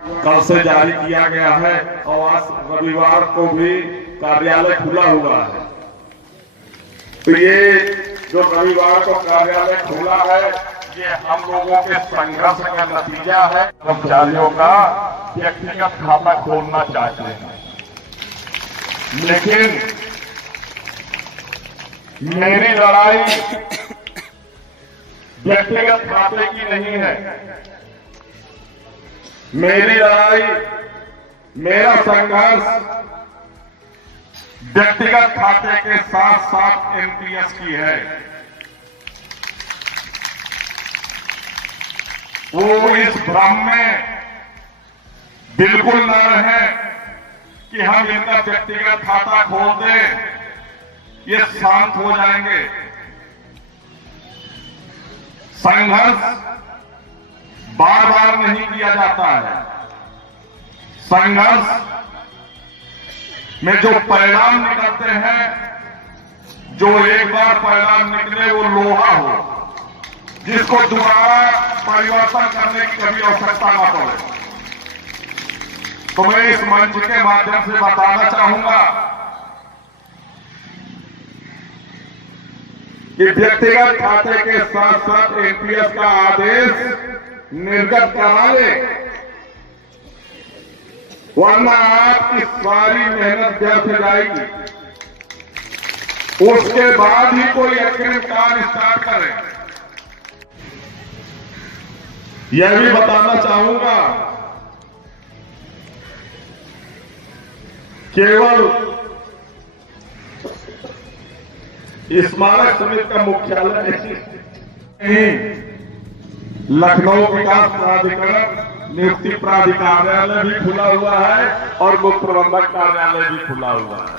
कल से जारी किया गया है और आज रविवार को भी कार्यालय खुला हुआ है। तो ये जो रविवार को कार्यालय खुला है ये हम लोगों के संघर्ष का नतीजा है। कर्मचारियों का व्यक्तिगत खाता खोलना चाहते हैं, लेकिन मेरी लड़ाई व्यक्तिगत खाते की नहीं है। मेरी लड़ाई, मेरा संघर्ष व्यक्तिगत खाते के साथ साथ एनपीएस की है। वो इस भ्रम में बिल्कुल न रहे कि हम इनका व्यक्तिगत खाता खोल दें, ये शांत हो जाएंगे। संघर्ष बार बार नहीं किया जाता है। संघर्ष में जो परिणाम निकलते हैं, जो एक बार परिणाम निकले वो लोहा हो, जिसको दोबारा परिवर्तन करने की कभी आवश्यकता न पड़े। तो मैं इस मंच के माध्यम से बताना चाहूंगा कि व्यक्तिगत खाते के साथ साथ एनपीएस का आदेश निर्गत करा ले, वरना आपकी सारी मेहनत व्यर्थ जाएगी। उसके बाद ही कोई अग्रिम कार्य स्टार्ट करे। यह भी बताना चाहूंगा, केवल स्मारक समिति का मुख्यालय नहीं, लखनऊ विकास प्राधिकरण नियुक्ति प्राधिकार्यालय भी खुला हुआ है और मुख्य प्रबंधक कार्यालय भी खुला हुआ है।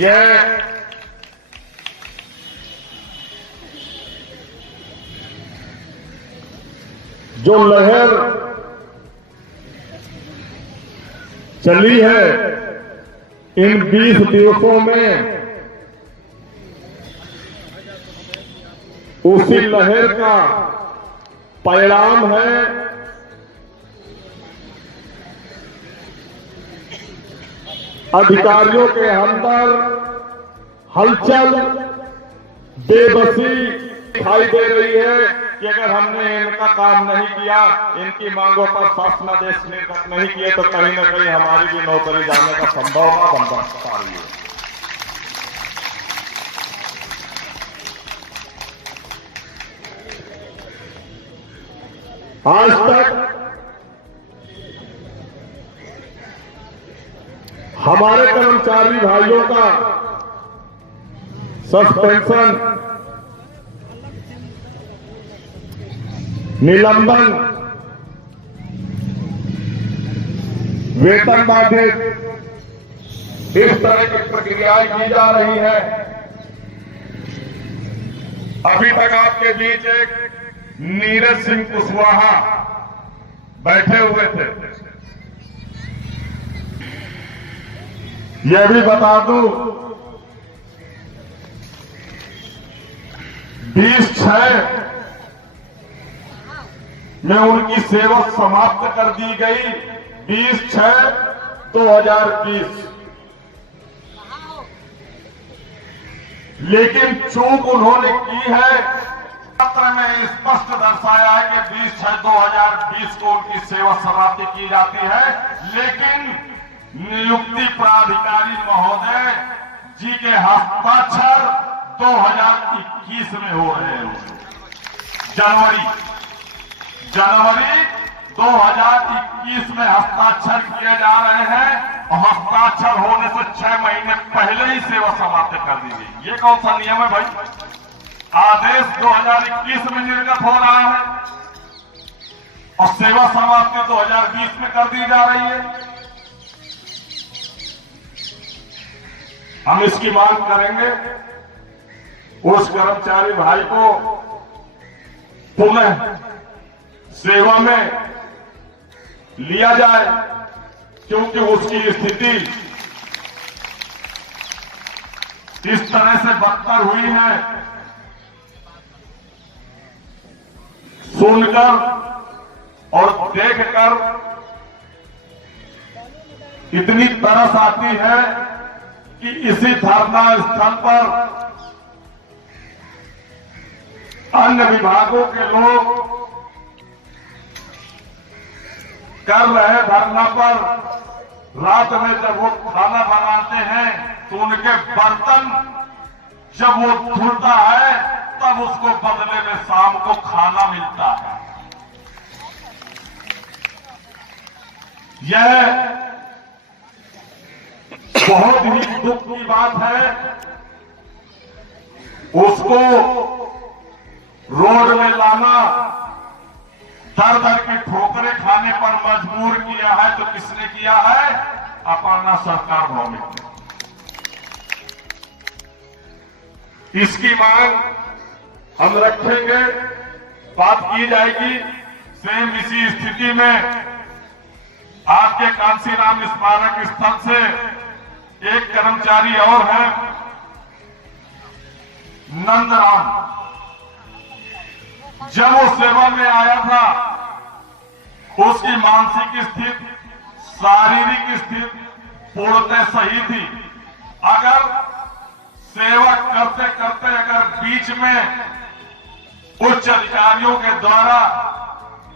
यह जो लहर चली है इन 20 दिवसों में, उसी लहर का परिणाम है अधिकारियों के अंदर हलचल, बेबसी दिखाई दे रही है कि अगर हमने इनका काम नहीं किया, इनकी मांगों पर शासनादेश निर्गत नहीं किए तो कहीं न कहीं हमारी भी नौकरी जाने का संभावना बन सकता है। आज तक हमारे कर्मचारी भाइयों का सस्पेंशन, निलंबन, वेतन बाधित, इस तरह की प्रक्रियाएं की जा रही है। अभी तक आपके बीच एक नीरज सिंह कुशवाहा बैठे हुए थे। यह भी बता दूं, 20/6 में उनकी सेवा समाप्त कर दी गई। 20/6/2020। लेकिन चूक उन्होंने की है, पत्र में स्पष्ट दर्शाया है कि 20/6/2020 को उनकी सेवा समाप्ति की जाती है, लेकिन नियुक्ति प्राधिकारी महोदय जी के हस्ताक्षर 2021 में हो रहे हैं। जनवरी 2021 में हस्ताक्षर किए जा रहे हैं और हस्ताक्षर होने से 6 महीने पहले ही सेवा समाप्त कर दी गई। ये कौन सा नियम है भाई? आदेश 2021 में निर्गत हो रहा है और सेवा समाप्ति 2020 में कर दी जा रही है। हम इसकी मांग करेंगे उस कर्मचारी भाई को पुनः सेवा में लिया जाए, क्योंकि उसकी स्थिति इस तरह से बदतर हुई है सुनकर और देखकर इतनी तरस आती है कि इसी धरना स्थल पर अन्य विभागों के लोग कर रहे धरना पर रात में जब वो खाना बनाते हैं तो उनके बर्तन जब वो धुलता है तब उसको बदले में शाम को खाना मिलता है। यह बहुत ही दुख की बात है। उसको रोड में लाना, दर दर की ठोकरें खाने पर मजबूर किया है तो किसने किया है? अपर्णा सरकार भौमिक ने। इसकी मांग हम रखेंगे, बात की जाएगी। सेम इसी स्थिति में आपके कांसीराम स्मारक स्थल से एक कर्मचारी और है, नंदराम। जब वो सेवा में आया था उसकी मानसिक स्थिति, शारीरिक स्थिति पूर्णतः सही थी। अगर सेवा करते करते अगर बीच में उच्च अधिकारियों के द्वारा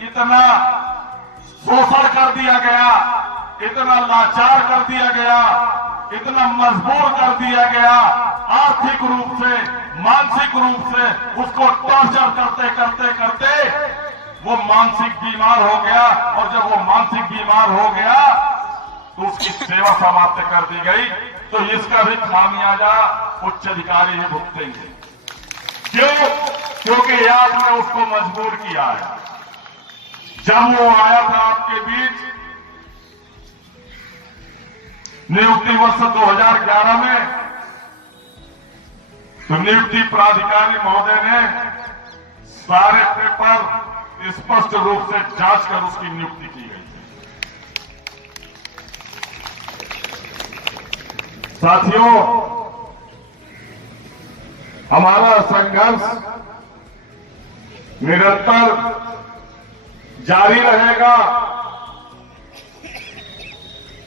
इतना शोषण कर दिया गया, इतना लाचार कर दिया गया, इतना मजबूर कर दिया गया, आर्थिक रूप से, मानसिक रूप से उसको टॉर्चर करते करते करते वो मानसिक बीमार हो गया। और जब वो मानसिक बीमार हो गया तो उसकी सेवा समाप्त कर दी गई। तो इसका भी खामियाजा उच्च अधिकारी ही भुगतेंगे। क्यों? क्योंकि आपने उसको मजबूर किया है। जब वो आया था आपके बीच नियुक्ति वर्ष 2011 में, तो नियुक्ति प्राधिकारी महोदय ने सारे पेपर स्पष्ट रूप से जांच कर उसकी नियुक्ति की गई। साथियों, हमारा संघर्ष निरंतर जारी रहेगा।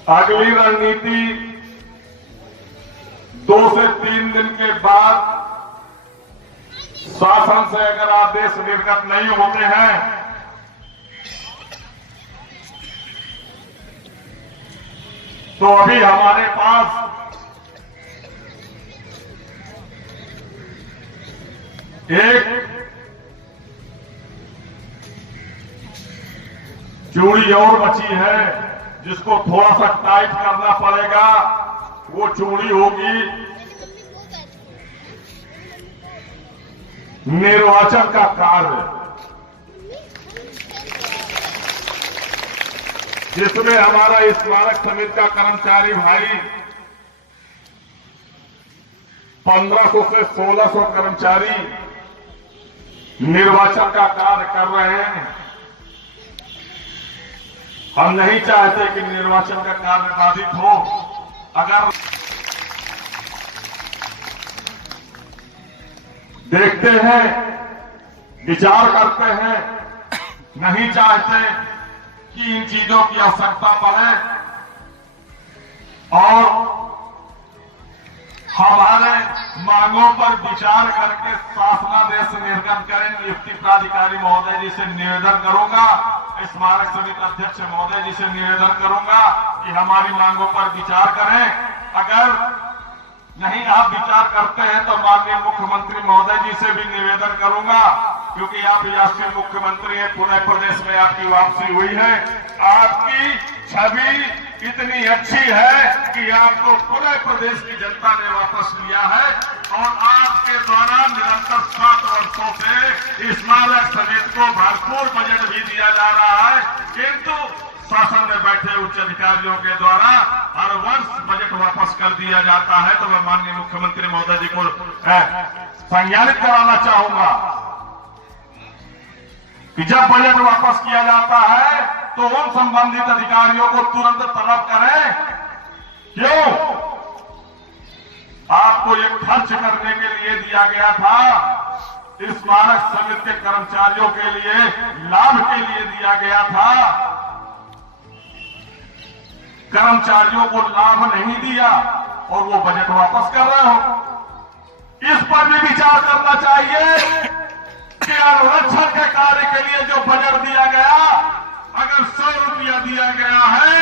अगली रणनीति 2 से 3 दिन के बाद शासन से अगर आदेश निर्गत नहीं होते हैं तो अभी हमारे पास एक चूड़ी और बची है जिसको थोड़ा सा टाइट करना पड़ेगा। वो चूड़ी होगी निर्वाचन का कार्य, जिसमें हमारा स्मारक समिति का कर्मचारी भाई 1500 से 1600 कर्मचारी निर्वाचन का कार्य कर रहे हैं। हम नहीं चाहते कि निर्वाचन का कार्य बाधित हो। अगर देखते हैं, विचार करते हैं, नहीं चाहते कि इन चीजों की आवश्यकता पड़े और हमारे मांगों पर विचार करके शासनादेश निर्गत करें। नियुक्ति प्राधिकारी महोदय जी से निवेदन करूंगा, स्मारक समिति अध्यक्ष महोदय जी से निवेदन करूंगा कि हमारी मांगों पर विचार करें। अगर नहीं आप विचार करते हैं तो माननीय मुख्यमंत्री महोदय जी से भी निवेदन करूंगा, क्योंकि आप यशस्वी मुख्यमंत्री हैं, पुणे प्रदेश में आपकी वापसी हुई है। आपकी छवि इतनी अच्छी है कि आपको पूरे प्रदेश की जनता ने वापस लिया है और आपके द्वारा निरंतर 7 वर्षों से स्मारक समिति को भरपूर बजट भी दिया जा रहा है, किंतु शासन में बैठे उच्च अधिकारियों के द्वारा हर वर्ष बजट वापस कर दिया जाता है। तो मैं माननीय मुख्यमंत्री महोदय जी को संज्ञानित कराना चाहूंगा कि जब बजट वापस किया जाता है तो उन संबंधित अधिकारियों को तुरंत तलब करें। क्यों? आपको ये खर्च करने के लिए दिया गया था, स्मारक समिति के कर्मचारियों के लिए लाभ के लिए दिया गया था, कर्मचारियों को लाभ नहीं दिया और वो बजट वापस कर रहे हो। इस पर भी विचार करना चाहिए कि अनुरक्षण के कार्य के लिए जो बजट दिया गया, अगर 100 रुपया दिया गया है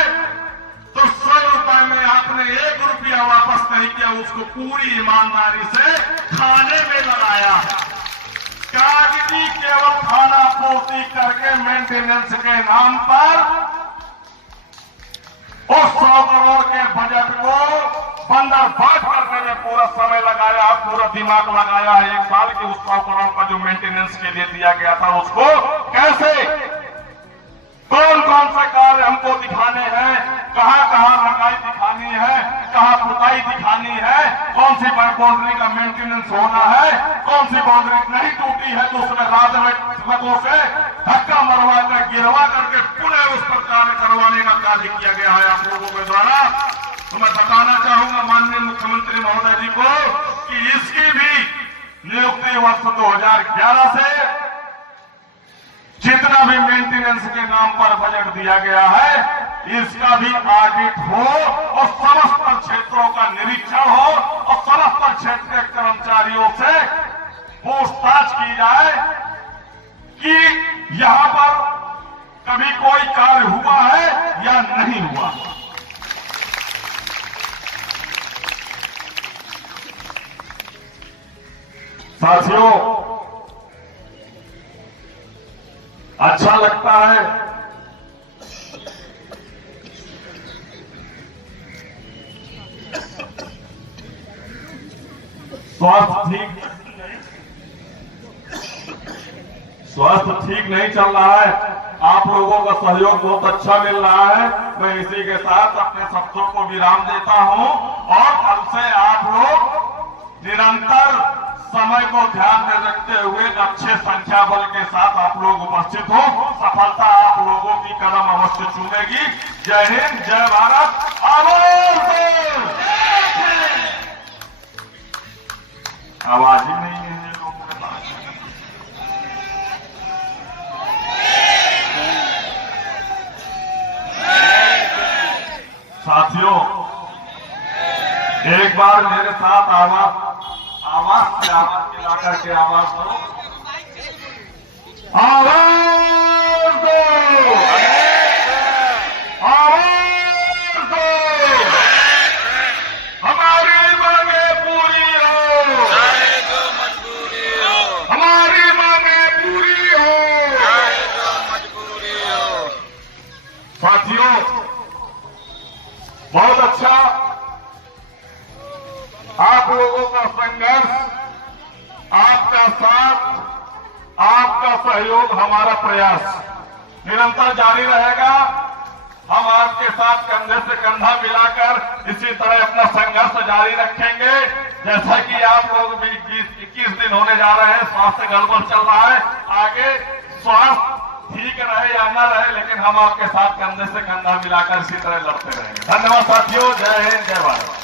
तो 100 रुपए में आपने 1 रुपया वापस नहीं किया, उसको पूरी ईमानदारी से खाने में लगाया है। कागजी केवल खाना पूर्ति करके मेंटेनेंस के नाम पर उस 100 करोड़ के बजट को बंदर बाट करने में पूरा समय लगाया, पूरा दिमाग लगाया है 1 साल की। उस 100 करोड़ का जो मेंटेनेंस के लिए दिया गया था उसको कैसे, कौन कौन से कार्य हमको दिखाने हैं, कहां कहां रंगाई दिखानी है, कहां पुताई दिखानी है, कौन सी बाउंड्री का मेंटेनेंस होना है, कौन सी बाउंड्री नहीं टूटी है तो उसमें राजवकों से धक्का मरवा कर गिरवा करके पुनः उस पर कार्य करवाने का कार्य किया गया है आप लोगों के द्वारा। तो मैं बताना चाहूंगा माननीय मुख्यमंत्री महोदय जी को कि इसकी भी नियुक्ति वर्ष 2011 से जितना भी मेंटेनेंस के नाम पर बजट दिया गया है, इसका भी ऑडिट हो और समस्त क्षेत्रों का निरीक्षण हो और समस्त क्षेत्र के कर्मचारियों से पूछताछ की जाए कि यहां पर कभी कोई कार्य हुआ है या नहीं हुआ। साथियों, अच्छा लगता है स्वास्थ्य ठीक नहीं चल रहा है, आप लोगों का सहयोग बहुत अच्छा मिल रहा है। मैं इसी के साथ अपने शब्दों को विराम देता हूं और कल से आप लोग निरंतर समय को ध्यान में रखते हुए अच्छे संख्या बल के साथ आप लोग उपस्थित हो। सफलता आप लोगों की कदम अवश्य चूमेगी। जय हिंद, जय भारत, आवाज ही नहीं है लोगों के पास। साथियों, एक बार मेरे साथ आवाज मिला करके आवाज दो, आवाज दो, आवाज दो। हमारी मांगे पूरी हो, चाहे जो मजबूरी हो, हमारी मांगे पूरी हो, चाहे जो मजबूरी हो। साथियों, बहुत अच्छा आप लोगों का संघर्ष, आपका साथ, आपका सहयोग, हमारा प्रयास निरंतर जारी रहेगा। हम आपके साथ कंधे से कंधा मिलाकर इसी तरह अपना संघर्ष जारी रखेंगे। जैसा कि आप लोग भी 20-21 दिन होने जा रहे हैं, स्वास्थ्य गड़बड़ चल रहा है, आगे स्वास्थ्य ठीक रहे या न रहे, लेकिन हम आपके साथ कंधे से कंधा मिलाकर इसी तरह लड़ते रहेंगे। धन्यवाद साथियों, जय हिंद, जय भारत।